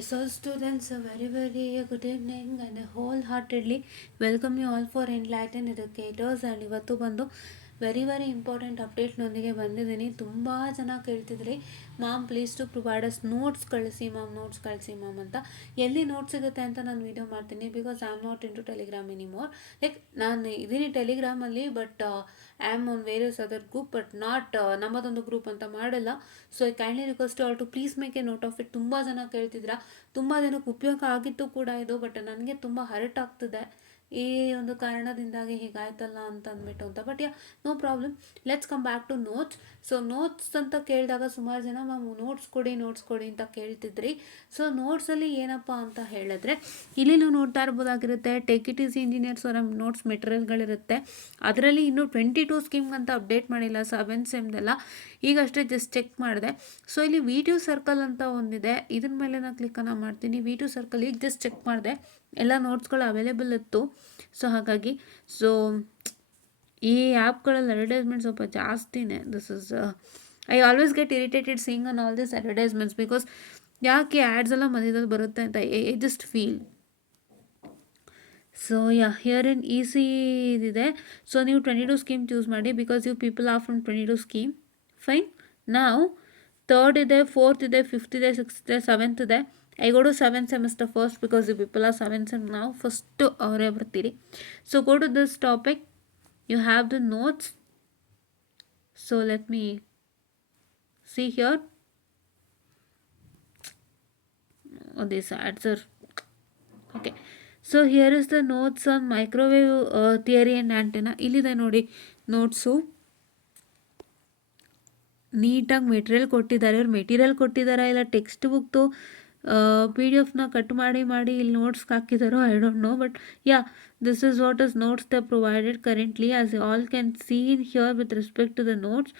So students, a very good evening and wholeheartedly welcome you all for Enlightened Educators. And ಇವತ್ತು ಬಂದು very important ಅಪ್ಡೇಟ್ನೊಂದಿಗೆ ಬಂದಿದ್ದೀನಿ. ತುಂಬ ಜನ ಕೇಳ್ತಿದ್ರಿ ma'am please to provide us notes ಕಳಿಸಿ ma'am ಅಂತ. ಎಲ್ಲಿ ನೋಟ್ಸ್ ಸಿಗುತ್ತೆ ಅಂತ ನಾನು ವೀಡಿಯೋ ಮಾಡ್ತೀನಿ, because I am not into Telegram anymore. Like ನಾನು ಇದ್ದೀನಿ ಟೆಲಿಗ್ರಾಮಲ್ಲಿ, but I am on various other group, but not ನಮ್ಮದೊಂದು ಗ್ರೂಪ್ ಅಂತ ಮಾಡಿಲ್ಲ. So I kindly request all to please make a note of it. ತುಂಬ ಜನ ಕೇಳ್ತಿದ್ರ, ತುಂಬ ಜನಕ್ಕೆ ಉಪಯೋಗ ಆಗಿತ್ತು ಕೂಡ ಇದು, ಬಟ್ ನನಗೆ ತುಂಬ ಹರ್ಟ್ ಆಗ್ತಿದೆ ಈ ಒಂದು ಕಾರಣದಿಂದಾಗಿ ಹೀಗಾಯ್ತಲ್ಲ ಅಂತ ಅಂದ್ಬಿಟ್ಟು ಅಂತ. But no problem, let's come back to notes. So notes ಅಂತ ಕೇಳಿದಾಗ ಸುಮಾರು ಜನ ಮ್ಯಾಮ್ ನೋಟ್ಸ್ ಕೊಡಿ ಅಂತ ಕೇಳ್ತಿದ್ರಿ. ಸೊ ನೋಟ್ಸಲ್ಲಿ ಏನಪ್ಪ ಅಂತ ಹೇಳಿದ್ರೆ, ಇಲ್ಲಿ ನೀವು ನೋಡ್ತಾ ಇರ್ಬೋದಾಗಿರುತ್ತೆ ಟೇಕ್ ಇಟ್ ಈಸ್ ಇಂಜಿನಿಯರ್ಸ್ ಅವರ ನೋಟ್ಸ್ ಮೆಟೀರಿಯಲ್ಗಳಿರುತ್ತೆ. ಅದರಲ್ಲಿ ಇನ್ನೂ 22 ಸ್ಕೀಮ್ ಅಂತ ಅಪ್ಡೇಟ್ ಮಾಡಿಲ್ಲ, 7 ಸೆಮ್ದೆಲ್ಲ. ಈಗಷ್ಟೇ ಜಸ್ಟ್ ಚೆಕ್ ಮಾಡಿದೆ. ಸೊ ಇಲ್ಲಿ V2 ಸರ್ಕಲ್ ಅಂತ ಒಂದಿದೆ, ಇದ್ರ ಮೇಲೆ ನಾನು ಕ್ಲಿಕ್ಕನ್ನು ಮಾಡ್ತೀನಿ. V2 ಸರ್ಕಲ್ ಈಗ ಜಸ್ಟ್ ಚೆಕ್ ಮಾಡಿದೆ, ಎಲ್ಲ ನೋಟ್ಸ್ಗಳು ಅವೈಲೇಬಲ್ ಇತ್ತು. ಸೊ ಹಾಗಾಗಿ ಈ ಆ್ಯಪ್ಗಳಲ್ಲಿ ಅಡ್ವರ್ಟೈಸ್ಮೆಂಟ್ ಸ್ವಲ್ಪ ಜಾಸ್ತಿನೇ. I always get irritated seeing on all this advertisements, because ಯಾಕೆ ಆ್ಯಡ್ಸ್ ಎಲ್ಲ ಮಧ್ಯದಲ್ಲಿ ಬರುತ್ತೆ ಅಂತ I just feel. So here in EC ಇದಿದೆ. ಸೊ ನೀವು 22 ಸ್ಕೀಮ್ ಚೂಸ್ ಮಾಡಿ, because you people are from 22 scheme. Fine. ನಾವು 3rd ಇದೆ, 4th ಇದೆ, 5th ಇದೆ, 6th ಇದೆ, 7th ಇದೆ. I go to 7th semester first because you people are 7th sem now. First ಅವರೇ ಬರ್ತೀರಿ. So go to this topic. You have the notes. So let me see here. Oh, these ads are okay. So here is the notes on microwave theory and antenna. ಇಲ್ಲಿದೆ ನೋಡಿ notes. ನೀಟಾಗಿ material ಕೊಟ್ಟಿದ್ದಾರೆ. ಇವ್ರು material ಕೊಟ್ಟಿದ್ದಾರಾ ಇಲ್ಲ text ಬುಕ್ದು PDF cut ಮಾಡಿ ಇಲ್ಲಿ ನೋಟ್ಸ್ಗೆ ಹಾಕಿದಾರೋ I don't know. But this is what is notes the provided currently, as you all can see in here with respect to the notes.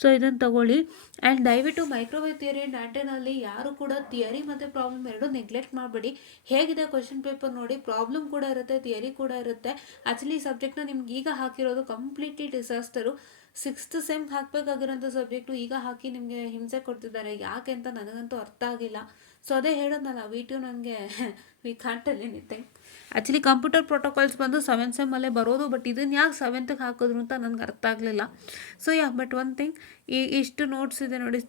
So ಇದನ್ನು ತಗೊಳ್ಳಿ. ಆ್ಯಂಡ್ ದಯವಿಟ್ಟು ಮೈಕ್ರೋವೇವ್ ಥಿಯರಿ ಆ್ಯಂಡ್ ಆಂಟೆನಲ್ಲಿ ಯಾರು ಕೂಡ theory ಮತ್ತು ಪ್ರಾಬ್ಲಮ್ ಎರಡೂ neglect ಮಾಡಬೇಡಿ. ಹೇಗಿದೆ question paper ನೋಡಿ, ಪ್ರಾಬ್ಲಮ್ ಕೂಡ ಇರುತ್ತೆ, ಥಿಯರಿ ಕೂಡ ಇರುತ್ತೆ. ಆ್ಯಕ್ಚುಲಿ ಈ ಸಬ್ಜೆಕ್ಟ್ನ ನಿಮ್ಗೆ ಈಗ ಹಾಕಿರೋದು ಕಂಪ್ಲೀಟ್ಲಿ ಡಿಸಾಸ್ಟರು. 6th ಸೆಮ್ ಹಾಕಬೇಕಾಗಿರೋಂಥ ಸಬ್ಜೆಕ್ಟು ಈಗ ಹಾಕಿ ನಿಮಗೆ ಹಿಂಸೆ ಕೊಡ್ತಿದ್ದಾರೆ. ಯಾಕೆ ಅಂತ ನನಗಂತೂ ಅರ್ಥ ಆಗಿಲ್ಲ. ಸೊ ಅದೇ ಹೇಳೋದಲ್ಲ, V2 ನನಗೆ we can't tell anything. Actually computer protocols ಬಂದು 7th ಸೆಮ್ಮಲ್ಲೇ ಬರೋದು, ಬಟ್ ಇದನ್ನು ಯಾಕೆ 7th ಹಾಕಿದ್ರು ಅಂತ ನನಗೆ ಅರ್ಥ ಆಗಲಿಲ್ಲ. ಸೊ ಬಟ್ ಒನ್ ಥಿಂಗ್, ಇಷ್ಟು ನೋಟ್ಸ್ ಇದೆ ನೋಡಿ,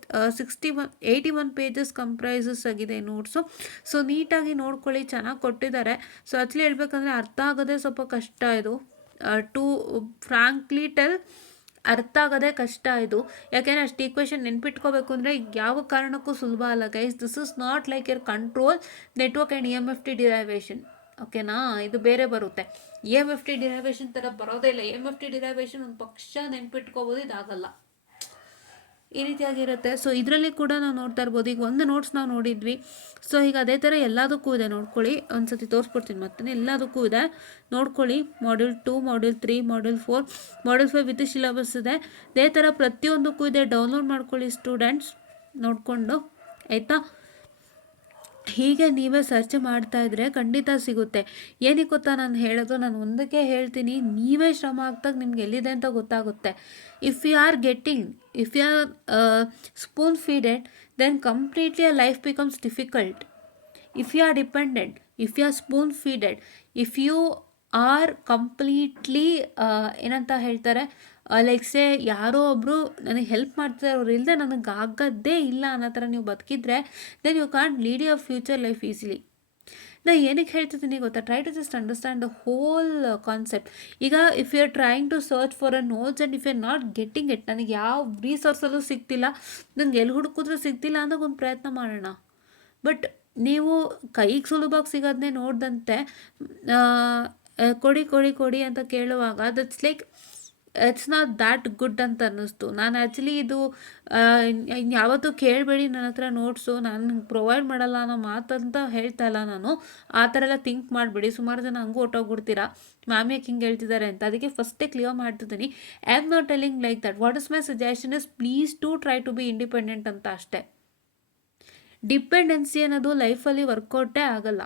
81 ಪೇಜಸ್ ಕಂಪ್ರೈಸಸ್ ಆಗಿದೆ ಈ ನೋಟ್ಸು. ಸೊ ನೀಟಾಗಿ ನೋಡ್ಕೊಳ್ಳಿ, ಚೆನ್ನಾಗಿ ಕೊಟ್ಟಿದ್ದಾರೆ. ಸೊ ಆ್ಯಕ್ಚುಲಿ ಹೇಳ್ಬೇಕಂದ್ರೆ ಅರ್ಥ ಆಗೋದೇ ಸ್ವಲ್ಪ ಕಷ್ಟ ಇದು. ಟು ಫ್ರಾಂಕ್ಲಿ ಟೆಲ್, ಅರ್ಥ ಆಗೋದೇ ಕಷ್ಟ ಇದು. ಯಾಕೆಂದರೆ ಅಷ್ಟು ಈಕ್ವೇಷನ್ ನೆನ್ಪಿಟ್ಕೋಬೇಕು ಅಂದರೆ ಯಾವ ಕಾರಣಕ್ಕೂ ಸುಲಭ ಅಲ್ಲ guys. This is not like your control network and EMFT derivation, ಓಕೆನಾ? ಇದು ಬೇರೆ ಬರುತ್ತೆ. EMFT ಡಿರೈವೇಷನ್ ಥರ ಬರೋದೇ ಇಲ್ಲ. EMFT ಡಿರೈವೇಷನ್ ಒಂದು ಪಕ್ಷ ನೆನ್ಪಿಟ್ಕೋಬೋದು, ಇದಾಗಲ್ಲ. ಈ ರೀತಿಯಾಗಿರುತ್ತೆ. ಸೊ ಇದರಲ್ಲಿ ಕೂಡ ನಾವು ನೋಡ್ತಾ ಇರ್ಬೋದು. ಈಗ ಒಂದು ನೋಟ್ಸ್ ನಾವು ನೋಡಿದ್ವಿ. ಸೊ ಈಗ ಅದೇ ಥರ ಎಲ್ಲದಕ್ಕೂ ಇದೆ, ನೋಡ್ಕೊಳ್ಳಿ. ಒಂದ್ಸತಿ ತೋರಿಸ್ಬಿಡ್ತೀನಿ ಮತ್ತೆ. ಎಲ್ಲದಕ್ಕೂ ಇದೆ, ನೋಡ್ಕೊಳ್ಳಿ. Module 2, module 3, module 4, module 5 with syllabus ಇದೆ. ಇದೇ ಥರ ಪ್ರತಿಯೊಂದಕ್ಕೂ ಇದೆ. ಡೌನ್ಲೋಡ್ ಮಾಡ್ಕೊಳ್ಳಿ ಸ್ಟೂಡೆಂಟ್ಸ್, ನೋಡಿಕೊಂಡು ಆಯಿತಾ. ಹೀಗೆ ನೀವೇ ಸರ್ಚ್ ಮಾಡ್ತಾ ಇದ್ರೆ ಖಂಡಿತ ಸಿಗುತ್ತೆ. ಏನಕ್ಕೆ ಗೊತ್ತಾ ನಾನು ಹೇಳೋದು? ನಾನು ಒಂದಕ್ಕೆ ಹೇಳ್ತೀನಿ, ನೀವೇ ಶ್ರಮ ಆಗ್ತಾಗ ನಿಮ್ಗೆ ಎಲ್ಲಿದೆ ಅಂತ ಗೊತ್ತಾಗುತ್ತೆ. If you are spoon feeded, then completely a life becomes difficult. If you are dependent, if you are spoon feeded, if you are completely ಏನಂತ ಹೇಳ್ತಾರೆ, ಲೈಕ್ ಸೇ ಯಾರೋ ಒಬ್ಬರು ನನಗೆ ಹೆಲ್ಪ್ ಮಾಡ್ತಾರೆ, ಅವ್ರು ಇಲ್ಲದೆ ನನಗೆ ಆಗೋದೇ ಇಲ್ಲ ಅನ್ನೋ ಥರ ನೀವು ಬದುಕಿದ್ರೆ, then you can't lead your future life easily. ನಾ ಏನಕ್ಕೆ ಹೇಳ್ತಿದ್ದೀನಿ ಗೊತ್ತಾ? Try to just understand the whole concept. ಈಗ if you are trying to search for a notes and if you are not getting it, ನನಗೆ ಯಾವ ರಿಸೋರ್ಸಲ್ಲೂ ಸಿಗ್ತಿಲ್ಲ, ನನಗೆ ಎಲ್ಲಿ ಹುಡುಕಿದ್ರೂ ಸಿಗ್ತಿಲ್ಲ ಅಂದಾಗ ಒಂದು ಪ್ರಯತ್ನ ಮಾಡೋಣ. ಬಟ್ ನೀವು ಕೈಗೆ ಸುಲಭವಾಗಿ ಸಿಗೋದನ್ನೇ ನೋಡಿದಂತೆ ಕೊಡಿ ಅಂತ ಕೇಳುವಾಗ that's like it's not that good ಅಂತ ಅನ್ನಿಸ್ತು. ನಾನು ಆ್ಯಕ್ಚುಲಿ ಇದು ಯಾವತ್ತೂ ಕೇಳಬೇಡಿ ನನ್ನ ಹತ್ರ ನೋಟ್ಸು, ನಾನು ಪ್ರೊವೈಡ್ ಮಾಡಲ್ಲ ಅನ್ನೋ ಮಾತಂತ ಹೇಳ್ತಾ ಇಲ್ಲ ನಾನು. ಆ ಥರ ಎಲ್ಲ ಥಿಂಕ್ ಮಾಡಿಬಿಡಿ. ಸುಮಾರು ಜನ ಹಂಗೂ ಹೊಟ್ಟೋಗ್ಬಿಡ್ತೀರಾ, ಮ್ಯಾಮ್ ಯಾಕೆ ಹಿಂಗೆ ಹೇಳ್ತಿದ್ದಾರೆ ಅಂತ. ಅದಕ್ಕೆ ಫಸ್ಟೇ ಕ್ಲಿಯರ್ ಮಾಡ್ತಿದ್ದೀನಿ, I am not telling like that. What is my suggestion is please to try to be independent ಅಂತ ಅಷ್ಟೇ. ಡಿಪೆಂಡೆನ್ಸಿ ಅನ್ನೋದು ಲೈಫಲ್ಲಿ ವರ್ಕೌಟೇ ಆಗಲ್ಲ.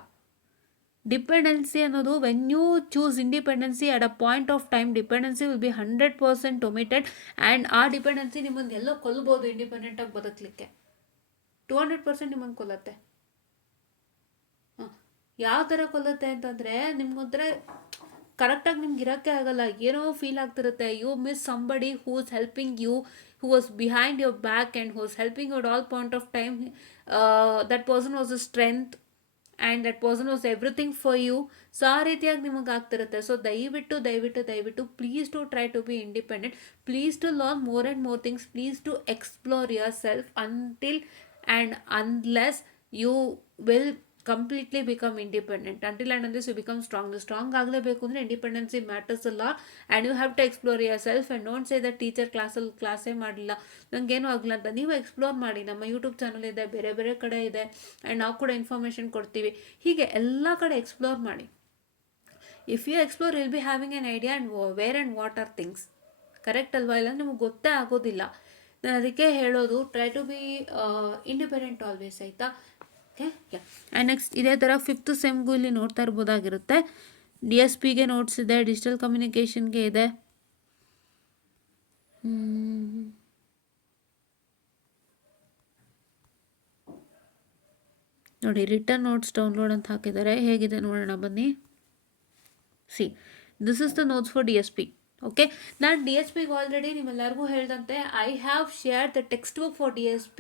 ಡಿಪೆಂಡೆನ್ಸಿ ಅನ್ನೋದು, when you choose independency at a point of time, dependency will be 100% omitted. And ಆ dependency ನಿಮ್ಮನ್ನು ಎಲ್ಲೋ ಕೊಲ್ಬೋದು. ಇಂಡಿಪೆಂಡೆಂಟಾಗಿ ಬದುಕಲಿಕ್ಕೆ 200% ನಿಮ್ಮನ್ನು ಕೊಲ್ಲತ್ತೆ. ಯಾವ ಥರ ಕೊಲ್ಲುತ್ತೆ ಅಂತಂದರೆ ನಿಮ್ಗೊಂಥರ ಕರೆಕ್ಟಾಗಿ ನಿಮ್ಗೆ ಇರೋಕ್ಕೆ ಆಗಲ್ಲ, ಏನೋ ಫೀಲ್ ಆಗ್ತಿರುತ್ತೆ. You miss somebody who is helping you, who was behind your back and who was helping your all point of time. That person was a strength and that person was everything for you. So ಆ ರೀತಿಯಾಗಿ ನಿಮಗೆ ಆಗ್ತಿರುತ್ತೆ. So ದಯವಿಟ್ಟು please to try to be independent, please to learn more and more things, please to explore yourself until and unless you will completely become independent. Until and unless you become strong ಆಗಲೇಬೇಕು ಅಂದರೆ independency matters ಅಲ್ಲ. And you have to explore yourself and don't say that teacher ಕ್ಲಾಸೇ ಮಾಡಲಿಲ್ಲ, ನನಗೇನು ಆಗಲ್ಲ ಅಂತ. ನೀವು explore ಮಾಡಿ. ನಮ್ಮ ಯೂಟ್ಯೂಬ್ ಚಾನಲ್ ಇದೆ, ಬೇರೆ ಬೇರೆ ಕಡೆ ಇದೆ, ಆ್ಯಂಡ್ ನಾವು ಕೂಡ ಇನ್ಫಾರ್ಮೇಷನ್ ಕೊಡ್ತೀವಿ. ಹೀಗೆ ಎಲ್ಲ ಕಡೆ ಎಕ್ಸ್ಪ್ಲೋರ್ ಮಾಡಿ. If you explore will be having an idea and where and what are things. Correct ಅಲ್ವಾ? ಇಲ್ಲ ನಿಮಗೆ ಗೊತ್ತೇ ಆಗೋದಿಲ್ಲ. ನಾನು ಅದಕ್ಕೆ ಹೇಳೋದು, try to be independent always, ಆಯಿತಾ? ಓಕೆ, ಆ್ಯಂಡ್ ನೆಕ್ಸ್ಟ್ ಇದೇ ಥರ 5th ಸೆಮ್ಗೂ ಇಲ್ಲಿ ನೋಡ್ತಾ ಇರ್ಬೋದಾಗಿರುತ್ತೆ. DSPಗೆ ನೋಟ್ಸ್ ಇದೆ, ಡಿಜಿಟಲ್ ಕಮ್ಯುನಿಕೇಷನ್ಗೆ ಇದೆ. ನೋಡಿ, ರಿಟರ್ನ್ ನೋಟ್ಸ್ ಡೌನ್ಲೋಡ್ ಅಂತ ಹಾಕಿದ್ದಾರೆ. ಹೇಗಿದೆ ನೋಡೋಣ ಬನ್ನಿ. See, this is the notes for DSP. Okay, ನಾನು DSPಗೆ ಆಲ್ರೆಡಿ ನಿಮ್ಮೆಲ್ಲರಿಗೂ ಹೇಳಿದಂತೆ I have share the textbook for DSP.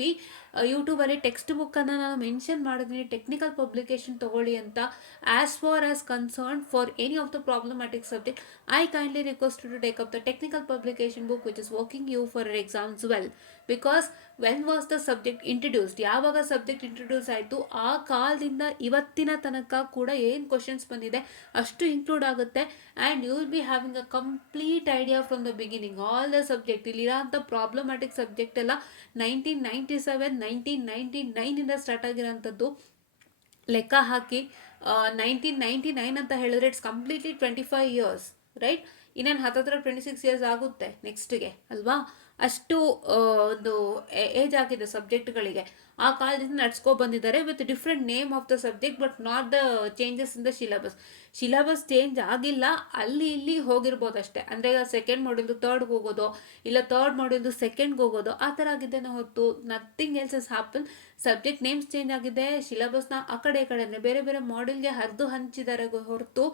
ಯೂಟ್ಯೂಬಲ್ಲಿ ಟೆಕ್ಸ್ಟ್ ಬುಕ್ಕನ್ನು ನಾನು ಮೆನ್ಷನ್ ಮಾಡಿದ್ದೀನಿ, ಟೆಕ್ನಿಕಲ್ ಪಬ್ಲಿಕೇಶನ್ ತೊಗೊಳ್ಳಿ ಅಂತ. As far as concern for any of the problematic subject, I kindly request to take up the technical publication book which is working you for exams well. Because when was the subject introduced, ಯಾವಾಗ subject introduce ಆಯಿತು ಆ ಕಾಲದಿಂದ ಇವತ್ತಿನ ತನಕ ಕೂಡ ಏನು questions ಬಂದಿದೆ ಅಷ್ಟು ಇನ್ಕ್ಲೂಡ್ ಆಗುತ್ತೆ. And you will be having a complete idea from the beginning. All the subject, ಇಲ್ಲಿರೋಂಥ ಪ್ರಾಬ್ಲಮ್ಯಾಟಿಕ್ ಸಬ್ಜೆಕ್ಟ್ ಎಲ್ಲ 1997, 1999 ಸ್ಟಾರ್ಟ್ ಆಗಿರೋಂಥದ್ದು. ಲೆಕ್ಕ ಹಾಕಿ 1999 ಅಂತ ಹೇಳಿದ್ರೆ ಇಟ್ಸ್ ಕಂಪ್ಲೀಟ್ಲಿ 25 years, ರೈಟ್? ಇನ್ನೇನು ಹತ್ತತ್ರ 26 years ಆಗುತ್ತೆ ನೆಕ್ಸ್ಟ್ಗೆ, ಅಲ್ವಾ? ಅಷ್ಟು ಒಂದು ಏಜ್ ಆಗಿದೆ ಸಬ್ಜೆಕ್ಟ್ಗಳಿಗೆ. ಆ ಕಾಲದಿಂದ ನಡ್ಸ್ಕೊ ಬಂದಿದ್ದಾರೆ with different name of the subject, but not the changes in the syllabus change ಆಗಿಲ್ಲ, ಅಲ್ಲಿ ಇಲ್ಲಿ ಹೋಗಿರ್ಬೋದು ಅಷ್ಟೇ. ಅಂದರೆ ಈಗ ಸೆಕೆಂಡ್ ಮಾಡ್ಯೂಲ್ದು ಥರ್ಡ್ಗೆ ಹೋಗೋದು, ಇಲ್ಲ ಥರ್ಡ್ ಮಾಡ್ಯೂಲ್ದು ಸೆಕೆಂಡ್ಗೆ ಹೋಗೋದು, ಆ ಥರ ಆಗಿದ್ದೇನೆ ಹೊತ್ತು nothing else is happen. Subject names change ಆಗಿದೆ, ಸಿಲೆಬಸ್ನ ಆ ಕಡೆ ಈ ಕಡೆ ಅಂದರೆ ಬೇರೆ ಬೇರೆ ಮಾಡ್ಯೂಲ್ಗೆ ಹರಿದು ಹಂಚಿದ್ದಾರೆ ಹೊರತು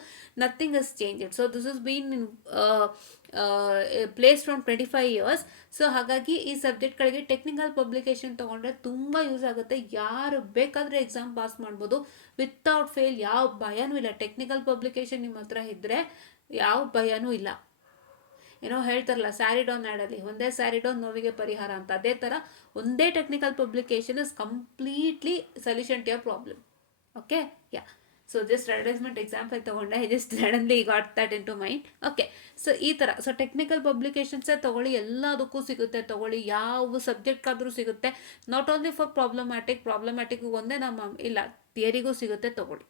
nothing is change. So this is been in place from 25 years. So ಹಾಗಾಗಿ ಈ ಸಬ್ಜೆಕ್ಟ್ಗಳಿಗೆ ಟೆಕ್ನಿಕಲ್ ಪಬ್ಲಿಕೇಶನ್ ತೊಗೊಂಡ್ರೆ ತುಂಬ ಯೂಸ್ ಆಗುತ್ತೆ. ಯಾರು ಬೇಕಾದರೆ ಎಕ್ಸಾಮ್ ಪಾಸ್ ಮಾಡ್ಬೋದು ವಿತೌಟ್ ಫೇಲ್, ಯಾವ ಭಯನೂ ಇಲ್ಲ. ಟೆಕ್ನಿಕಲ್ ಪಬ್ಲಿಕೇಶನ್ ನಿಮ್ಮ ಹತ್ರ ಇದ್ದರೆ ಯಾವ ಭಯನೂ ಇಲ್ಲ. ಏನೋ ಹೇಳ್ತಾರಲ್ಲ ಸ್ಯಾರಿ ಡೌನ್ ಆ್ಯಡಲ್ಲಿ, ಒಂದೇ ಸ್ಯಾರಿ ಡೌನ್ ನೋವಿಗೆ ಪರಿಹಾರ ಅಂತ. ಅದೇ ಥರ ಒಂದೇ technical publication is completely solution to your problem. Okay, yeah. So just advertisement example ತೊಗೊಂಡೆ, just suddenly got that into mind. Okay, so ಈ ಥರ. ಸೊ ಟೆಕ್ನಿಕಲ್ ಪಬ್ಲಿಕೇಶನ್ಸೇ ತೊಗೊಳ್ಳಿ, ಎಲ್ಲದಕ್ಕೂ ಸಿಗುತ್ತೆ ತೊಗೊಳ್ಳಿ, ಯಾವ ಸಬ್ಜೆಕ್ಟ್ಗಾದರೂ ಸಿಗುತ್ತೆ. ನಾಟ್ ಓನ್ಲಿ ಫಾರ್ ಪ್ರಾಬ್ಲಮ್ಯಾಟಿಕ್ ಒಂದೇ ನಮ್ಮ ಇಲ್ಲ, ಥಿಯರಿಗೂ ಸಿಗುತ್ತೆ ತೊಗೊಳ್ಳಿ.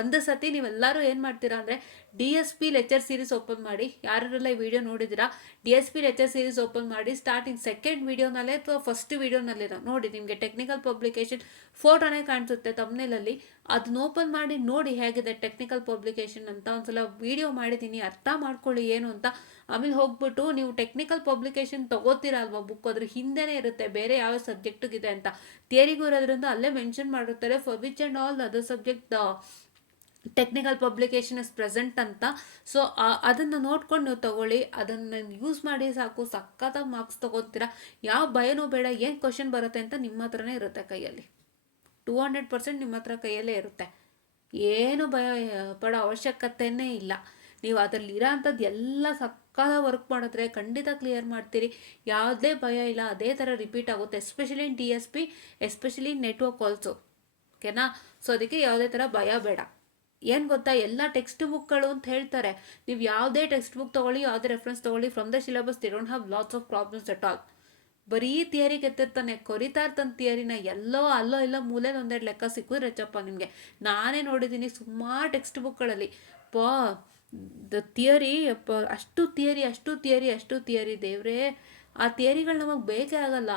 ಒಂದು ಸತಿ ನೀವೆಲ್ಲರೂ ಏನು ಮಾಡ್ತೀರಾ ಅಂದರೆ DSP ಲೆಕ್ಚರ್ ಸೀರೀಸ್ ಓಪನ್ ಮಾಡಿ. ಯಾರೆಲ್ಲ ಈ ವಿಡಿಯೋ ನೋಡಿದ್ದೀರಾ, DSP ಲೆಕ್ಚರ್ ಸೀರೀಸ್ ಓಪನ್ ಮಾಡಿ. ಸ್ಟಾರ್ಟಿಂಗ್ ಸೆಕೆಂಡ್ ವಿಡಿಯೋನಲ್ಲೇ ಅಥವಾ ಫಸ್ಟ್ ವಿಡಿಯೋನಲ್ಲೇ ನೋಡಿ, ನಿಮಗೆ ಟೆಕ್ನಿಕಲ್ ಪಬ್ಲಿಕೇಶನ್ ಫೋಟೋನೇ ಕಾಣಿಸುತ್ತೆ ತಮ್ನೇಲಲ್ಲಿ. ಅದನ್ನ ಓಪನ್ ಮಾಡಿ ನೋಡಿ ಹೇಗಿದೆ ಟೆಕ್ನಿಕಲ್ ಪಬ್ಲಿಕೇಶನ್ ಅಂತ. ಒಂದ್ಸಲ ವಿಡಿಯೋ ಮಾಡಿದ್ದೀನಿ, ಅರ್ಥ ಮಾಡ್ಕೊಳ್ಳಿ ಏನು ಅಂತ. ಆಮೇಲೆ ಹೋಗ್ಬಿಟ್ಟು ನೀವು ಟೆಕ್ನಿಕಲ್ ಪಬ್ಲಿಕೇಶನ್ ತೊಗೋತೀರಾ ಅಲ್ವಾ ಬುಕ್, ಅದ್ರ ಹಿಂದೆನೇ ಇರುತ್ತೆ ಬೇರೆ ಯಾವ ಸಬ್ಜೆಕ್ಟಿಗಿದೆ ಅಂತ. ಥಿಯರಿಗೂ ಇರೋದ್ರಿಂದ ಅಲ್ಲೇ ಮೆನ್ಷನ್ ಮಾಡಿರ್ತಾರೆ for which and all other subject technical publication is present ಅಂತ. ಸೊ ಅದನ್ನು ನೋಡ್ಕೊಂಡು ನೀವು ತೊಗೊಳ್ಳಿ, ಅದನ್ನು ಯೂಸ್ ಮಾಡಿ ಸಾಕು, ಸಖತ್ತಾಗಿ ಮಾರ್ಕ್ಸ್ ತೊಗೋತೀರಾ. ಯಾವ ಭಯನೂ ಬೇಡ. ಏನು ಕ್ವಶನ್ ಬರುತ್ತೆ ಅಂತ ನಿಮ್ಮ ಹತ್ರನೇ ಇರುತ್ತೆ ಕೈಯಲ್ಲಿ, 200% ನಿಮ್ಮ ಹತ್ರ ಕೈಯಲ್ಲೇ ಇರುತ್ತೆ. ಏನು ಭಯ ಪಡೋ ಅವಶ್ಯಕತೆಯೇ ಇಲ್ಲ. ನೀವು ಅದರಲ್ಲಿ ಇರೋ ಅಂಥದ್ದು ಎಲ್ಲ ಸಕ್ಕತ್ತಾಗಿ ವರ್ಕ್ ಮಾಡಿದ್ರೆ ಖಂಡಿತ ಕ್ಲಿಯರ್ ಮಾಡ್ತೀರಿ, ಯಾವುದೇ ಭಯ ಇಲ್ಲ. ಅದೇ ಥರ ರಿಪೀಟ್ ಆಗುತ್ತೆ, especially in DSP, especially in network also. ಓಕೆನಾ? ಸೊ ಅದಕ್ಕೆ ಯಾವುದೇ ಥರ ಭಯ ಬೇಡ. ಏನು ಗೊತ್ತಾ, ಎಲ್ಲ ಟೆಕ್ಸ್ಟ್ ಬುಕ್ಗಳು ಅಂತ ಹೇಳ್ತಾರೆ. ನೀವು ಯಾವುದೇ ಟೆಕ್ಸ್ಟ್ ಬುಕ್ ತೊಗೊಳ್ಳಿ, ಯಾವುದೇ ರೆಫರೆನ್ಸ್ ತೊಗೊಳ್ಳಿ, from the syllabus they don't have lots of problems at all. ಬರೀ ಥಿಯರಿ ಕೆತ್ತಿರ್ತಾನೆ, ಕೊರಿತಾ ಇರ್ತಾನೆ ಥಿಯರಿನ. ಅಲ್ಲೋ ಇಲ್ಲ ಮೂಲೆ ಒಂದೆರಡು ಲೆಕ್ಕ ಸಿಕ್ಕಿದ್ರೆ ಹೆಚ್ಚಪ್ಪ ನಿಮಗೆ. ನಾನೇ ನೋಡಿದ್ದೀನಿ ಸುಮಾರು ಟೆಕ್ಸ್ಟ್ ಬುಕ್ಗಳಲ್ಲಿ. ದ ಥಿಯರಿ ಅಷ್ಟು ಥಿಯರಿ ದೇವ್ರೇ, ಆ ಥಿಯರಿಗಳು ನಮಗೆ ಬೇಕೇ ಆಗಲ್ಲ.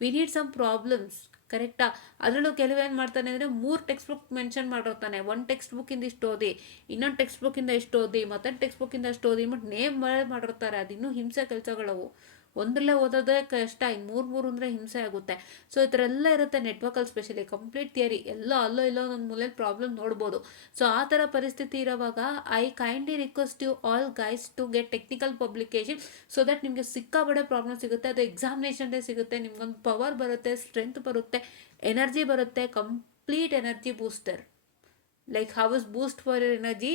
We need some problems. ಕರೆಕ್ಟಾ? ಅದರಲ್ಲೂ ಕೆಲವೇನು ಮಾಡ್ತಾನೆ ಅಂದರೆ 3 ಟೆಕ್ಸ್ಟ್ ಬುಕ್ ಮೆನ್ಷನ್ ಮಾಡಿರ್ತಾನೆ. ಒಂದು ಟೆಕ್ಸ್ಟ್ ಬುಕ್ಕಿಂದ ಇಷ್ಟು ಓದಿ, ಇನ್ನೊಂದು ಟೆಕ್ಸ್ಟ್ ಬುಕ್ಕಿಂದ ಎಷ್ಟು ಓದಿ, ಮತ್ತೊಂದು ಟೆಕ್ಸ್ಟ್ ಬುಕ್ಕಿಂದ ಅಷ್ಟು ಓದಿ, ಬಟ್ ನೇಮ್ ಮಾಡಿರ್ತಾರೆ. ಅದು ಇನ್ನೂ ಹಿಂಸೆ ಕೆಲಸಗಳವು. ಒಂದರಲ್ಲೇ ಓದೋದೇ ಕಷ್ಟ, ಇನ್ನು ಮೂರು ಅಂದರೆ ಹಿಂಸೆ ಆಗುತ್ತೆ. ಸೊ ಈ ಥರ ಎಲ್ಲ ಇರುತ್ತೆ ನೆಟ್ವರ್ಕಲ್ಲಿ, ಸ್ಪೆಷಲಿ ಕಂಪ್ಲೀಟ್ ಥಿಯರಿ ಎಲ್ಲ ಅಲ್ಲೋ ಇಲ್ಲೋ ಒಂದು ಮೂಲೆಯಲ್ಲಿ ಪ್ರಾಬ್ಲಮ್ ನೋಡ್ಬೋದು. ಸೊ ಆ ಥರ ಪರಿಸ್ಥಿತಿ ಇರೋವಾಗ I kindly request you all guys to get technical publication, so that ನಿಮಗೆ ಸಿಕ್ಕಾಬಡೆ ಪ್ರಾಬ್ಲಮ್ ಸಿಗುತ್ತೆ. ಅದು ಎಕ್ಸಾಮಿನೇಷನ್ ಡೇ ಸಿಗುತ್ತೆ, ನಿಮ್ಗೊಂದು ಪವರ್ ಬರುತ್ತೆ, ಸ್ಟ್ರೆಂತ್ ಬರುತ್ತೆ, ಎನರ್ಜಿ ಬರುತ್ತೆ, complete energy booster. Like how is boost for your energy,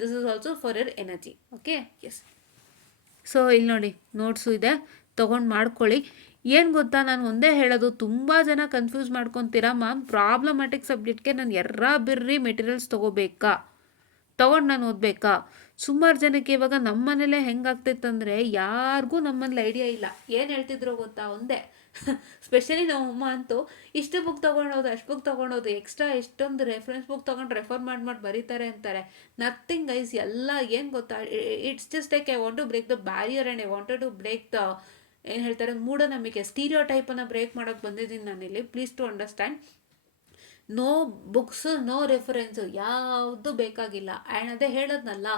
this is also for your energy. Okay, yes. So ಇಲ್ಲಿ ನೋಡಿ ನೋಟ್ಸು ಇದೆ, ತೊಗೊಂಡು ಮಾಡ್ಕೊಳ್ಳಿ. ಏನು ಗೊತ್ತಾ, ನಾನು ಒಂದೇ ಹೇಳೋದು, ತುಂಬ ಜನ ಕನ್ಫ್ಯೂಸ್ ಮಾಡ್ಕೊತೀರಾ, ಮ್ಯಾಮ್ ಪ್ರಾಬ್ಲಮ್ಯಾಟಿಕ್ ಸಬ್ಜೆಕ್ಟ್ಗೆ ನಾನು ಬಿರ್ರಿ ಮೆಟೀರಿಯಲ್ಸ್ ತೊಗೋಬೇಕಾ, ತೊಗೊಂಡು ನಾನು ಓದಬೇಕಾ? ಸುಮಾರು ಜನಕ್ಕೆ ಇವಾಗ ನಮ್ಮ ಮನೇಲೆ ಹೆಂಗಾಗ್ತೈತಂದರೆ, ಯಾರಿಗೂ ನಮ್ಮನೇಲಿ ಐಡಿಯಾ ಇಲ್ಲ. ಏನು ಹೇಳ್ತಿದ್ರು ಗೊತ್ತಾ, ಒಂದೇ ಸ್ಪೆಷಲಿ ನಮ್ಮ ಅಮ್ಮ ಅಂತೂ ಇಷ್ಟು ಬುಕ್ ತೊಗೊಳೋದು, ಅಷ್ಟು ಬುಕ್ ತೊಗೊಳೋದು, ಎಕ್ಸ್ಟ್ರಾ ಎಷ್ಟೊಂದು ರೆಫರೆನ್ಸ್ ಬುಕ್ ತೊಗೊಂಡು ರೆಫರ್ ಮಾಡಿ ಬರೀತಾರೆ ಅಂತಾರೆ. ನಥಿಂಗ್ ಗೈಸ್, ಎಲ್ಲ ಏನು ಗೊತ್ತಾ, it's just like I want to break the barrier and I wanted to break the, ಏನು ಹೇಳ್ತಾರೆ, ಮೂಢನಂಬಿಕೆ, ಸ್ಟೀರಿಯೋ ಟೈಪನ್ನು ಬ್ರೇಕ್ ಮಾಡೋಕ್ಕೆ ಬಂದಿದ್ದೀನಿ ನಾನಿಲ್ಲಿ. Please to understand, no books, no reference, ಯಾವುದು ಬೇಕಾಗಿಲ್ಲ. ಆ್ಯಂಡ್ ಅದೇ ಹೇಳೋದ್ನಲ್ಲ,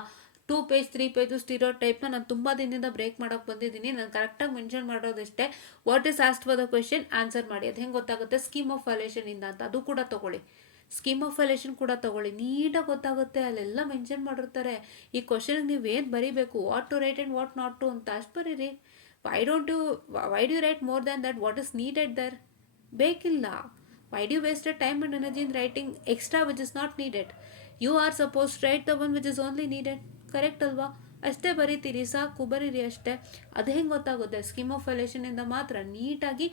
2 ಪೇಜ್ 3 ಪೇಜು ಸ್ಟೀರಿಯೋ ಟೈಪ್ನ ನಾನು ತುಂಬ ದಿನದಿಂದ ಬ್ರೇಕ್ ಮಾಡೋಕ್ಕೆ ಬಂದಿದ್ದೀನಿ. ನಾನು ಕರೆಕ್ಟಾಗಿ ಮೆನ್ಷನ್ ಮಾಡೋದಿಷ್ಟೇ, what is asked for the question answer ಮಾಡಿ. ಅದು ಹೆಂಗೆ ಗೊತ್ತಾಗುತ್ತೆ, ಸ್ಕೀಮ್ ಆಫ್ ವ್ಯಾಲ್ಯೂಯೇಷನಿಂದ ಅಂತ, ಅದು ಕೂಡ ತೊಗೊಳ್ಳಿ. ಸ್ಕೀಮ್ ಆಫ್ ವ್ಯಾಲ್ಯೂಯೇಷನ್ ಕೂಡ ತೊಗೊಳ್ಳಿ, ನೀಟಾಗಿ ಗೊತ್ತಾಗುತ್ತೆ, ಅಲ್ಲೆಲ್ಲ ಮೆನ್ಷನ್ ಮಾಡಿರ್ತಾರೆ. ಈ ಕ್ವಶನ್ಗೆ ನೀವು ಏನು ಬರೀಬೇಕು, what to write and what not to ಅಂತ ಅಷ್ಟು ಬರೀರಿ. Why do you write more than that, what is needed there? ಬೇಕಿಲ್ಲ. Why do you waste your time and energy in writing extra which is not needed? You are supposed to write the one which is only needed. Correct ಅಲ್ವಾ? ಅಷ್ಟೇ ಬರೀತೀರಿ, ಸಾಕು, ಬರೀರಿ ಅಷ್ಟೇ. ಅದು ಹೆಂಗೆ ಗೊತ್ತಾಗುತ್ತೆ, scheme of ವ್ಯಾಲ್ಯೂಯೇಷನಿಂದ ಮಾತ್ರ ನೀಟಾಗಿ,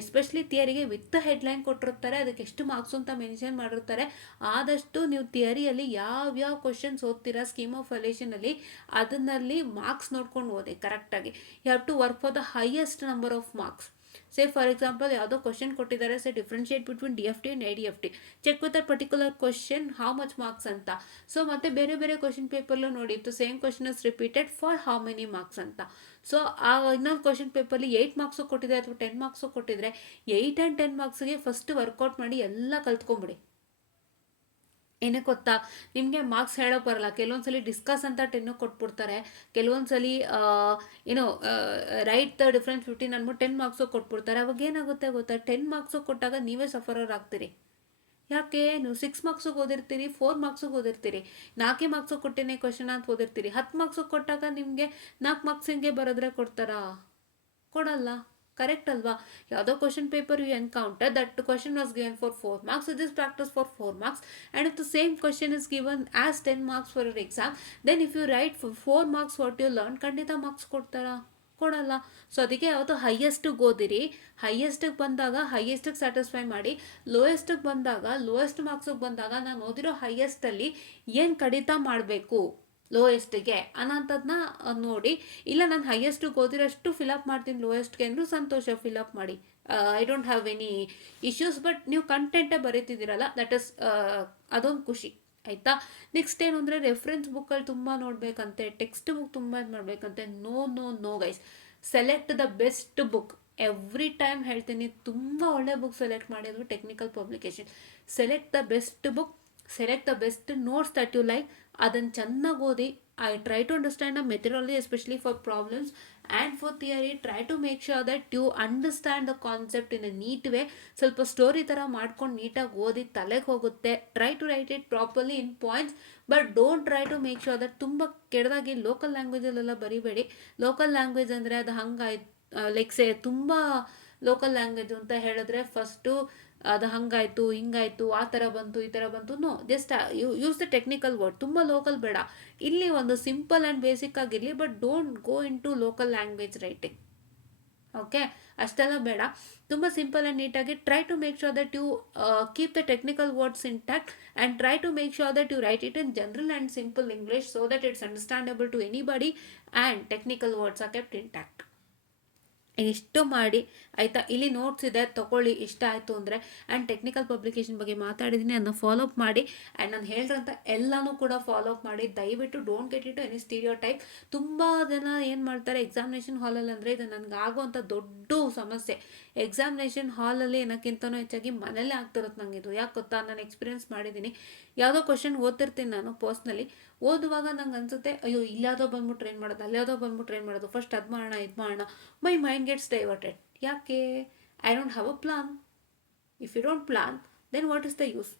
ಎಸ್ಪೆಷಲಿ ಥಿಯರಿಗೆ ವಿತ್ ಹೆಡ್ಲೈನ್ ಕೊಟ್ಟಿರ್ತಾರೆ, ಅದಕ್ಕೆ ಎಷ್ಟು ಮಾರ್ಕ್ಸು ಅಂತ ಮೆನ್ಷನ್ ಮಾಡಿರ್ತಾರೆ. ಆದಷ್ಟು ನೀವು ಥಿಯರಿಯಲ್ಲಿ ಯಾವ್ಯಾವ ಕ್ವಶನ್ಸ್ ಓದ್ತೀರಾ ಸ್ಕೀಮ್ ಆಫ್ ವ್ಯಾಲ್ಯೂಯೇಷನಲ್ಲಿ, ಅದನ್ನಲ್ಲಿ ಮಾರ್ಕ್ಸ್ ನೋಡ್ಕೊಂಡು ಓದಿ ಕರೆಕ್ಟಾಗಿ. You have to work for the highest number of marks. Say for example, ಯಾವುದೋ ಕ್ವಶನ್ ಕೊಟ್ಟಿದ್ದಾರೆ, say differentiate between DFT and IDFT, check with that particular question how much marks ಅಂತ. So ಮತ್ತೆ ಬೇರೆ ಬೇರೆ ಕ್ವಶನ್ ಪೇಪರ್ಲು ನೋಡಿ, ಇತ್ತು same question is repeated for how many marks ಅಂತ. ಸೊ ಆ ಇನ್ನೊಂದು ಕ್ವಶನ್ ಪೇಪರ್ಲಿ 8 ಮಾರ್ಕ್ಸು ಕೊಟ್ಟಿದೆ ಅಥವಾ 10 ಮಾರ್ಕ್ಸು ಕೊಟ್ಟಿದ್ರೆ, 8 ಆ್ಯಂಡ್ 10 ಮಾರ್ಕ್ಸ್ಗೆ ಫಸ್ಟ್ ವರ್ಕೌಟ್ ಮಾಡಿ ಎಲ್ಲ ಕಲ್ತ್ಕೊಂಬಿಡಿ. ಏನಕ್ಕೆ ಗೊತ್ತಾ, ನಿಮಗೆ ಮಾರ್ಕ್ಸ್ ಹೇಳೋಕೆ ಬರಲ್ಲ. ಕೆಲವೊಂದ್ಸಲಿ ಡಿಸ್ಕಸ್ ಅಂತ 10 ಕೊಟ್ಬಿಡ್ತಾರೆ, ಕೆಲವೊಂದ್ಸಲಿ ಏನೋ ರೈಟ್ ದ ಡಿಫ್ರೆನ್ಸ್ 15 ಅಂದ್ಬಿಟ್ಟು 10 ಮಾರ್ಕ್ಸು ಕೊಟ್ಬಿಡ್ತಾರೆ. ಅವಾಗ ಏನಾಗುತ್ತೆ ಗೊತ್ತಾ, 10 ಮಾರ್ಕ್ಸು ಕೊಟ್ಟಾಗ ನೀವೇ ಸಫರರ್ ಆಗ್ತೀರಿ. ಯಾಕೆ, ನೀವು 6 ಮಾರ್ಕ್ಸಿಗೆ ಓದಿರ್ತೀರಿ, 4 ಮಾರ್ಕ್ಸಿಗೆ ಓದಿರ್ತೀರಿ, 4 ಮಾರ್ಕ್ಸಿಗೆ ಕೊಟ್ಟೇನೆ ಕ್ವಶನ್ ಅಂತ ಓದಿರ್ತೀರಿ. 10 ಮಾರ್ಕ್ಸಿಗೆ ಕೊಟ್ಟಾಗ ನಿಮಗೆ 4 ಮಾರ್ಕ್ಸಿಗೆ ಬರೋದ್ರೆ ಕೊಡ್ತಾರಾ? ಕೊಡಲ್ಲ. ಕರೆಕ್ಟ್ ಅಲ್ವಾ? ಯಾವುದೋ question paper you encounter, that question was given for 4 marks, so this practice for 4 marks, and if the same question is given as 10 marks for your exam, then if you write for 4 marks what you learned, ಖಂಡಿತ marks ಕೊಡ್ತಾರಾ? ಕೊಡಲ್ಲ. So ಅದಕ್ಕೆ ಯಾವತ್ತೂ ಹೈಯೆಸ್ಟಿಗೆ ಓದಿರಿ, ಹೈಯೆಸ್ಟಿಗೆ ಬಂದಾಗ ಹೈಯೆಸ್ಟಿಗೆ satisfy ಮಾಡಿ, ಲೋಯೆಸ್ಟಿಗೆ ಬಂದಾಗ lowest ಮಾರ್ಕ್ಸಿಗೆ ಬಂದಾಗ ನಾನು ಓದಿರೋ ಹೈಯೆಸ್ಟಲ್ಲಿ ಏನು ಕಡಿತ ಮಾಡಬೇಕು ಲೋಯೆಸ್ಟಿಗೆ ಅನ್ನೋಂಥದ್ದನ್ನ ನೋಡಿ. ಇಲ್ಲ ನಾನು ಹೈಯೆಸ್ಟಿಗೆ ಓದಿರೋಷ್ಟು ಫಿಲಪ್ ಮಾಡ್ತೀನಿ ಲೋಯೆಸ್ಟ್ಗೆ ಅಂದರೂ ಸಂತೋಷ, ಫಿಲಪ್ ಮಾಡಿ, I don't have any issues. But ನೀವು ಕಂಟೆಂಟೇ ಬರೀತಿದ್ದೀರಲ್ಲ, ದಟ್ ಇಸ್ ಅದೊಂದು ಖುಷಿ, ಆಯಿತಾ? ನೆಕ್ಸ್ಟ್ ಏನು ಅಂದರೆ, ರೆಫರೆನ್ಸ್ ಬುಕ್ಕಲ್ಲಿ ತುಂಬ ನೋಡಬೇಕಂತೆ, ಟೆಕ್ಸ್ಟ್ ಬುಕ್ ತುಂಬ ಇದು ಮಾಡಬೇಕಂತೆ. No guys, select the best book. Every time ಹೇಳ್ತೀನಿ, ತುಂಬ ಒಳ್ಳೆ ಬುಕ್ ಸೆಲೆಕ್ಟ್ ಮಾಡಿದ್ರು technical publication. Select the best book, select the best notes that you like, ಅದನ್ನು ಚೆನ್ನಾಗಿ ಓದಿ. I try to understand the methodology especially for problems and for theory. Try to make sure that you understand the concept in a neat way. ಸ್ವಲ್ಪ story ಥರ ಮಾಡ್ಕೊಂಡು ನೀಟಾಗಿ ಓದಿ ತಲೆಗೆ ಹೋಗುತ್ತೆ. Try to right it properly in points, but don't try to make sure that ತುಂಬ ಕೆಟ್ಟದಾಗಿ local ಲ್ಯಾಂಗ್ವೇಜಲ್ಲೆಲ್ಲ ಬರಿಬೇಡಿ. ಲೋಕಲ್ ಲ್ಯಾಂಗ್ವೇಜ್ ಅಂದರೆ ಅದು ಹಂಗಾಯ್ತು, ಲೈಕ್ ಸೇ ತುಂಬ ಲೋಕಲ್ ಲ್ಯಾಂಗ್ವೇಜ್ ಅಂತ ಹೇಳಿದ್ರೆ ಫಸ್ಟು ಅದು ಹಂಗಾಯಿತು ಹಿಂಗಾಯಿತು ಆ ಥರ ಬಂತು ಈ ಥರ ಬಂತು. No, just use the technical word. ತುಂಬ ಲೋಕಲ್ ಬೇಡ, ಇಲ್ಲಿ ಒಂದು ಸಿಂಪಲ್ ಆ್ಯಂಡ್ ಬೇಸಿಕ್ ಆಗಿರಲಿ, but don't go into local language writing. Okay, ಅಷ್ಟೆಲ್ಲ ಬೇಡ. ತುಂಬ ಸಿಂಪಲ್ ಆ್ಯಂಡ್ ನೀಟಾಗಿ try to make sure that you keep the technical words intact and try to make sure that you write it in general and simple English so that it's understandable to anybody and technical words are kept intact. ಎಷ್ಟು ಮಾಡಿ ಆಯಿತಾ. ಇಲ್ಲಿ notes ಇದೆ ತೊಗೊಳ್ಳಿ ಇಷ್ಟ ಆಯಿತು ಅಂದರೆ. And technical publication ಬಗ್ಗೆ ಮಾತಾಡಿದ್ದೀನಿ, ಅದನ್ನ ಫಾಲೋ ಅಪ್ ಮಾಡಿ. ಆ್ಯಂಡ್ ನಾನು ಹೇಳಿರೋಂಥ ಎಲ್ಲನೂ ಕೂಡ ಫಾಲೋ ಅಪ್ ಮಾಡಿ. ದಯವಿಟ್ಟು don't get it any stereo type. ತುಂಬ ಜನ ಏನು ಮಾಡ್ತಾರೆ ಎಕ್ಸಾಮಿನೇಷನ್ ಹಾಲಲ್ಲಿ ಅಂದರೆ, ಇದು ನನಗೆ ಆಗುವಂಥ ದೊಡ್ಡ ಸಮಸ್ಯೆ. ಎಕ್ಸಾಮಿನೇಷನ್ ಹಾಲಲ್ಲಿ ಏನಕ್ಕಿಂತನೂ ಹೆಚ್ಚಾಗಿ ಮನೇಲೇ ಆಗ್ತಿರುತ್ತೆ ನಂಗೆ ಇದು. ಯಾಕೆ ಗೊತ್ತಾ, ನಾನು ಎಕ್ಸ್ಪೀರಿಯನ್ಸ್ ಮಾಡಿದ್ದೀನಿ. ಯಾವುದೋ ಕ್ವಶನ್ ಓದ್ತಿರ್ತೀನಿ ನಾನು ಪರ್ಸ್ನಲಿ. ಓದುವಾಗ ನಂಗೆ ಅನ್ಸುತ್ತೆ, ಅಯ್ಯೋ ಇಲ್ಲಾವುದೋ ಬಂದ್ಬಿಟ್ಟು ಟ್ರೈನ್ ಮಾಡೋದು, ಅಲ್ಲಾವುದೋ ಬಂದ್ಬಿಟ್ಟು ಟ್ರೈನ್ ಮಾಡೋದು, ಫಸ್ಟ್ ಅದು ಮಾಡೋಣ ಇದು ಮಾಡೋಣ. My mind gets diverted. ಯಾಕೆ? I don't have a plan. If you don't plan then what is the use?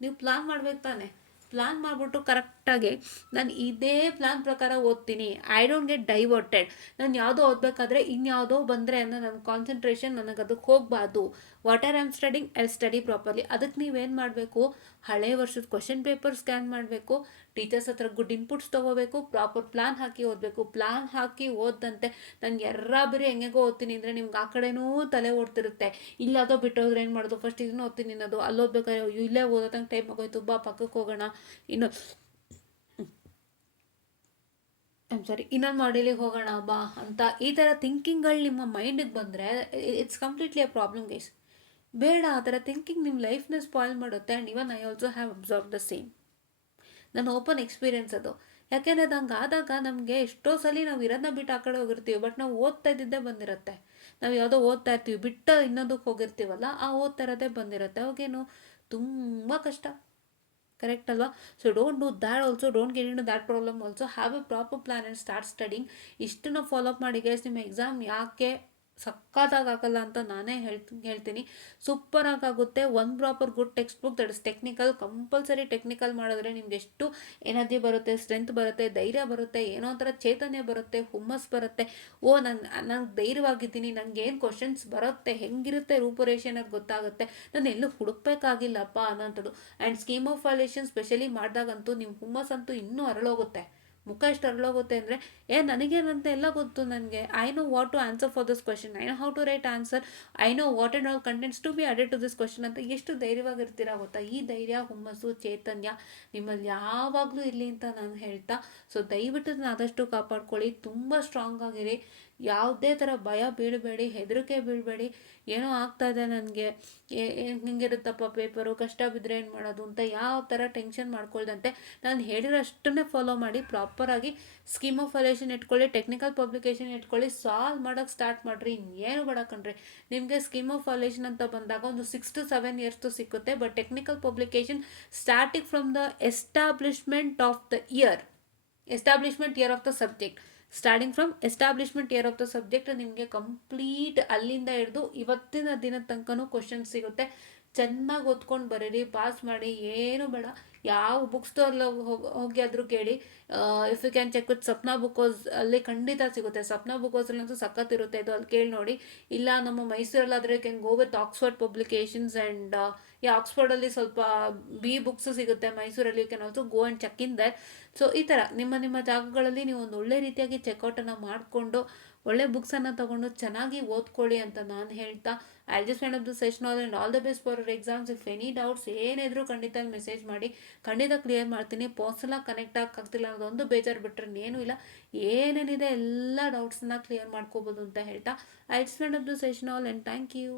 ನೀವು ಪ್ಲಾನ್ ಮಾಡ್ಬೇಕು ತಾನೆ. ಪ್ಲಾನ್ ಮಾಡಿಬಿಟ್ಟು ಕರೆಕ್ಟಾಗಿ ನಾನು ಇದೇ ಪ್ಲಾನ್ ಪ್ರಕಾರ ಓದ್ತೀನಿ. I don't get diverted. ನಾನು ಯಾವುದೋ ಓದಬೇಕಾದ್ರೆ ಇನ್ಯಾವುದೋ ಬಂದರೆ ಅನ್ನೋ ನನ್ನ ಕಾನ್ಸಂಟ್ರೇಷನ್ ನನಗೆ ಅದಕ್ಕೆ ಹೋಗಬಾರ್ದು. What are am studying I study properly. ಅದಕ್ಕೆ ನೀವೇನು ಮಾಡಬೇಕು, ಹಳೆ ವರ್ಷದ ಕ್ವಶನ್ ಪೇಪರ್ ಸ್ಕ್ಯಾನ್ ಮಾಡಬೇಕು, ಟೀಚರ್ಸ್ ಹತ್ರ ಗುಡ್ ಇನ್ಪುಟ್ಸ್ ತೊಗೋಬೇಕು, ಪ್ರಾಪರ್ ಪ್ಲಾನ್ ಹಾಕಿ ಓದಬೇಕು. ಪ್ಲಾನ್ ಹಾಕಿ ಓದಂತೆ ನಾನು ಬರೀ ಹೆಂಗೆಗೋ ಓದ್ತೀನಿ ಅಂದರೆ ನಿಮ್ಗೆ ಆ ಕಡೆನೂ ತಲೆ ಓಡ್ತಿರುತ್ತೆ. ಇಲ್ಲದೋ ಬಿಟ್ಟೋದ್ರೆ ಏನು ಮಾಡೋದು, ಫಸ್ಟ್ ಇದನ್ನು ಓದ್ತೀನಿ ಅನ್ನೋದು, ಅಲ್ಲಿ ಓದ್ಬೇಕಾದ್ರೆ ಇಲ್ಲೇ ಓದೋದಂಗೆ ಟೈಮ್ ಆಗೋಯ್ತು, ಬಾ ಪಕ್ಕಕ್ಕೆ ಹೋಗೋಣ, ಇನ್ನೊಂದು ಮಾಡಲಿಗೆ ಹೋಗೋಣ ಬಾ ಅಂತ ಈ ಥರ ಥಿಂಕಿಂಗ್ಗಳು ನಿಮ್ಮ ಮೈಂಡಿಗೆ ಬಂದರೆ it's completely a problem guys. ಬೇಡ, ಆ ಥರ ಥಿಂಕಿಂಗ್ ನಿಮ್ಮ ಲೈಫ್ನ ಸ್ಪಾಯ್ಲ್ ಮಾಡುತ್ತೆ. And even I also have observe the same. ನನ್ನ ಓಪನ್ ಎಕ್ಸ್ಪೀರಿಯನ್ಸ್ ಅದು. ಯಾಕೆಂದರೆ ಅದಂಗೆ ಆದಾಗ ನಮಗೆ ಎಷ್ಟೋ ಸಲ ನಾವು ಇರೋದನ್ನ ಬಿಟ್ಟು ಆ ಕಡೆ ಹೋಗಿರ್ತೀವಿ, ಬಟ್ ನಾವು ಓದ್ತಾ ಇದ್ದಿದ್ದೇ ಬಂದಿರುತ್ತೆ. ನಾವು ಯಾವುದೋ ಓದ್ತಾ ಇರ್ತೀವಿ, ಬಿಟ್ಟು ಇನ್ನೊಂದಕ್ಕೆ ಹೋಗಿರ್ತೀವಲ್ಲ, ಆ ಓದ್ತಾ ಇರೋದೇ ಬಂದಿರುತ್ತೆ. ಅವಾಗೇನು ತುಂಬ ಕಷ್ಟ. ಕರೆಕ್ಟ್ ಅಲ್ವಾ? So don't do that also. Don't get into that problem also. Have a proper plan and start studying. ಇಷ್ಟನ್ನು ಫಾಲೋ ಅಪ್ ಮಾಡಿ ಗೈಸ್. ನಿಮ್ಮ ಎಕ್ಸಾಮ್ ಯಾಕೆ ಸಕ್ಕತ್ತಾಗಿ ಆಗಲ್ಲ ಅಂತ ನಾನೇ ಹೇಳ್ತೀನಿ. ಸೂಪರಾಗಿ ಆಗುತ್ತೆ. ಒಂದು proper good textbook, that is technical. Compulsory technical ಮಾಡಿದ್ರೆ ನಿಮ್ಗೆ ಎಷ್ಟು ಎನರ್ಜಿ ಬರುತ್ತೆ, ಸ್ಟ್ರೆಂತ್ ಬರುತ್ತೆ, ಧೈರ್ಯ ಬರುತ್ತೆ, ಏನೋ ಒಂಥರ ಚೈತನ್ಯ ಬರುತ್ತೆ, ಹುಮ್ಮಸ್ ಬರುತ್ತೆ. ನಾನು ಧೈರ್ಯವಾಗಿದ್ದೀನಿ, ನನಗೆ ಏನು ಕ್ವಶನ್ಸ್ ಬರುತ್ತೆ, ಹೆಂಗಿರುತ್ತೆ ರೂಪುರೇಷೆ ಅನ್ನೋದು ಗೊತ್ತಾಗುತ್ತೆ, ನಾನು ಎಲ್ಲೂ ಹುಡುಕ್ಬೇಕಾಗಿಲ್ಲಪ್ಪ ಅನ್ನೋಂಥದ್ದು. ಆ್ಯಂಡ್ ಸ್ಕೀಮ್ ಆಫ್ ವಾಲ್ಯೂಷನ್ ಸ್ಪೆಷಲಿ ಮಾಡಿದಾಗಂತೂ ನಿಮ್ಮ ಹುಮ್ಮಸ್ ಅಂತೂ ಇನ್ನೂ ಅರಳೋಗುತ್ತೆ. ಮುಖ ಎಷ್ಟು ಅರಳೋಗುತ್ತೆ ಅಂದರೆ, ನನಗೇನಂತ ಎಲ್ಲ ಗೊತ್ತು, ನನಗೆ I know what to answer for this question, I know how to write answer, I know what and all contents to be added to this question ಅಂತ ಎಷ್ಟು ಧೈರ್ಯವಾಗಿರ್ತೀರ ಗೊತ್ತಾ. ಈ ಧೈರ್ಯ, ಹುಮ್ಮಸ್ಸು, ಚೈತನ್ಯ ನಿಮ್ಮಲ್ಲಿ ಯಾವಾಗಲೂ ಇರಲಿ ಅಂತ ನಾನು ಹೇಳ್ತಾ, ಸೊ ದಯವಿಟ್ಟು ಆದಷ್ಟು ಕಾಪಾಡ್ಕೊಳ್ಳಿ. ತುಂಬ ಸ್ಟ್ರಾಂಗ್ ಆಗಿರಿ. ಯಾವುದೇ ಥರ ಭಯ ಬೀಳಬೇಡಿ, ಹೆದರಿಕೆ ಬೀಳಬೇಡಿ. ಏನೋ ಆಗ್ತಾಯಿದೆ ನನಗೆ, ಹಿಂಗಿರುತ್ತಪ್ಪ ಪೇಪರು, ಕಷ್ಟ ಬಿದ್ದರೆ ಏನು ಮಾಡೋದು ಅಂತ ಯಾವ ಥರ ಟೆನ್ಷನ್ ಮಾಡ್ಕೊಳ್ದಂತೆ ನಾನು ಹೇಳಿರೋ ಅಷ್ಟನ್ನೇ ಫಾಲೋ ಮಾಡಿ. ಪ್ರಾಪರಾಗಿ ಸ್ಕೀಮ್ ಆಫ್ ವಾಲ್ಯೂಷನ್ ಇಟ್ಕೊಳ್ಳಿ, ಟೆಕ್ನಿಕಲ್ ಪಬ್ಲಿಕೇಶನ್ ಇಟ್ಕೊಳ್ಳಿ, ಸಾಲ್ವ್ ಮಾಡೋಕ್ಕೆ ಸ್ಟಾರ್ಟ್ ಮಾಡಿರಿ. ಇನ್ನೇನು ಬೇಡಕಣ್ರಿ. ನಿಮಗೆ ಸ್ಕೀಮ್ ಆಫ್ ವಾಲ್ಯೂಷನ್ ಅಂತ ಬಂದಾಗ ಒಂದು 6 to 7 years ಸಿಕ್ಕುತ್ತೆ. But technical publication starting from the establishment of the year of the subject, starting from establishment year of the subject ನಿಮಗೆ ಕಂಪ್ಲೀಟ್ ಅಲ್ಲಿಂದ ಹಿಡಿದು ಇವತ್ತಿನ ದಿನದ ತನಕನೂ ಕ್ವಶನ್ಸ್ ಸಿಗುತ್ತೆ. ಚೆನ್ನಾಗಿ ಓದ್ಕೊಂಡು ಬರೀರಿ, ಪಾಸ್ ಮಾಡಿ. ಏನು ಬೇಡ, ಯಾವ ಬುಕ್ ಸ್ಟೋರ್ ಹೋಗಿ ಆದರೂ ಕೇಳಿ. If you can check with Sapna book house, ಅಲ್ಲಿ ಖಂಡಿತ ಸಿಗುತ್ತೆ. ಸಪ್ನಾ ಬುಕ್ ಹೌಸಲ್ಲಂತೂ ಸಖತ್ತಿರುತ್ತೆ ಇದು, ಅಲ್ಲಿ ಕೇಳಿ ನೋಡಿ. ಇಲ್ಲ ನಮ್ಮ ಮೈಸೂರಲ್ಲಾದರೆ can go with Oxford publications. And ಆಕ್ಸ್ಫರ್ಡಲ್ಲಿ ಸ್ವಲ್ಪ ಬುಕ್ಸ್ ಸಿಗುತ್ತೆ. ಮೈಸೂರಲ್ಲಿ you can also go and check in there. So ಈ ಥರ ನಿಮ್ಮ ಜಾಗಗಳಲ್ಲಿ ನೀವು ಒಂದು ಒಳ್ಳೆ ರೀತಿಯಾಗಿ ಚೆಕ್ಔಟನ್ನು ಮಾಡಿಕೊಂಡು ಒಳ್ಳೆ ಬುಕ್ಸನ್ನು ತೊಗೊಂಡು ಚೆನ್ನಾಗಿ ಓದ್ಕೊಳ್ಳಿ ಅಂತ ನಾನು ಹೇಳ್ತಾ, I just end of the session all all the best for exams. If any doubts ಏನಿದ್ರು ಖಂಡಿತ ಮೆಸೇಜ್ ಮಾಡಿ, ಖಂಡಿತ ಕ್ಲಿಯರ್ ಮಾಡ್ತೀನಿ. ಪರ್ಸನಲಾಗಿ ಕನೆಕ್ಟ್ ಆಗ್ತಿಲ್ಲ ಅನ್ನೋದೊಂದು ಬೇಜಾರು ಬಿಟ್ಟರೆ ಏನೂ ಇಲ್ಲ. ಏನೇನಿದೆ ಎಲ್ಲ ಡೌಟ್ಸನ್ನ ಕ್ಲಿಯರ್ ಮಾಡ್ಕೋಬೋದು ಅಂತ ಹೇಳ್ತಾ, I just end of the session all and thank you.